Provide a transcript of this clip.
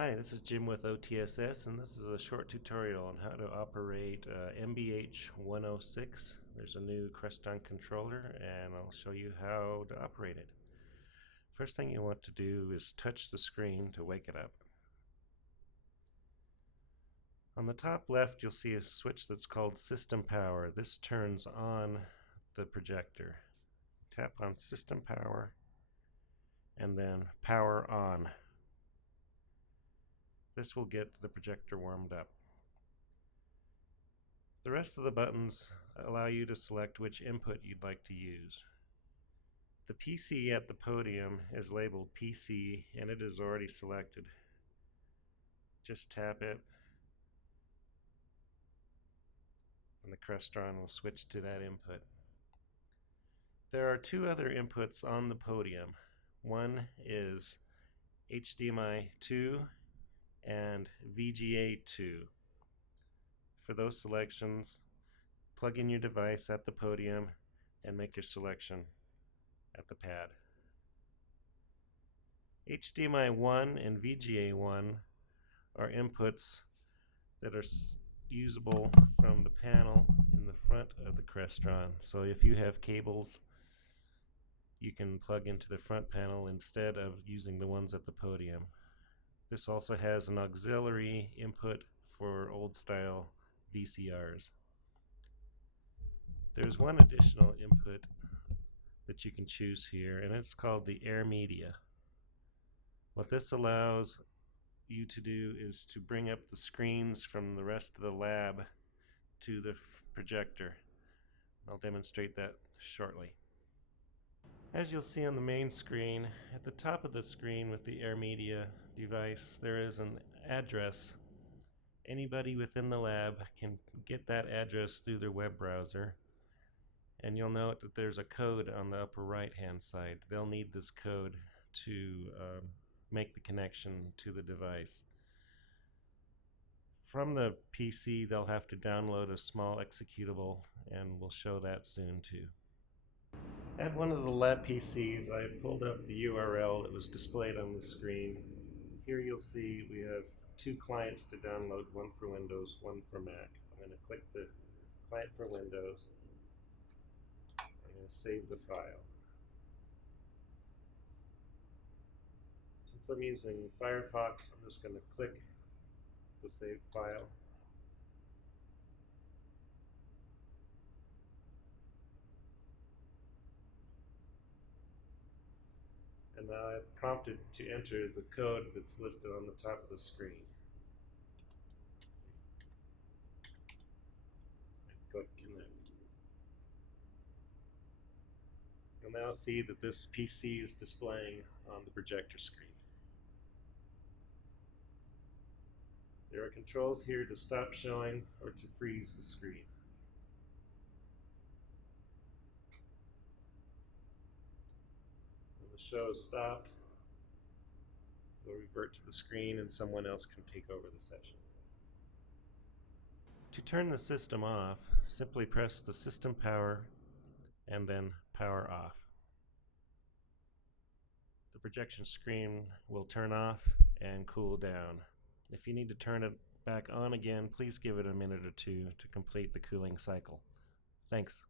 Hi, this is Jim with OTSS, and this is a short tutorial on how to operate MBH106. There's a new Crestron controller, and I'll show you how to operate it. First thing you want to do is touch the screen to wake it up. On the top left, you'll see a switch that's called System Power. This turns on the projector. Tap on System Power, and then Power On. This will get the projector warmed up. The rest of the buttons allow you to select which input you'd like to use. The PC at the podium is labeled PC and it is already selected. Just tap it and the Crestron will switch to that input. There are two other inputs on the podium. One is HDMI 2 and VGA 2. For those selections, plug in your device at the podium and make your selection at the pad. HDMI 1 and VGA 1 are inputs that are usable from the panel in the front of the Crestron. So if you have cables, you can plug into the front panel instead of using the ones at the podium. This also has an auxiliary input for old style VCRs. There's one additional input that you can choose here, and it's called the Air Media. What this allows you to do is to bring up the screens from the rest of the lab to the projector. I'll demonstrate that shortly. As you'll see on the main screen, at the top of the screen with the Air Media device, there is an address. Anybody within the lab can get that address through their web browser, and you'll note that there's a code on the upper right hand side. They'll need this code to make the connection to the device. From the PC, they'll have to download a small executable, and we'll show that soon too. At one of the lab PCs, I've pulled up the URL that was displayed on the screen. Here you'll see we have two clients to download, one for Windows, one for Mac. I'm going to click the client for Windows. I'm going to save the file. Since I'm using Firefox, I'm just going to click the save file. And now I'm prompted to enter the code that's listed on the top of the screen. Click connect. You'll now see that this PC is displaying on the projector screen. There are controls here to stop showing or to freeze the screen. When the show is stopped, we'll revert to the screen and someone else can take over the session. To turn the system off, simply press the system power and then power off. The projection screen will turn off and cool down. If you need to turn it back on again, please give it a minute or two to complete the cooling cycle. Thanks.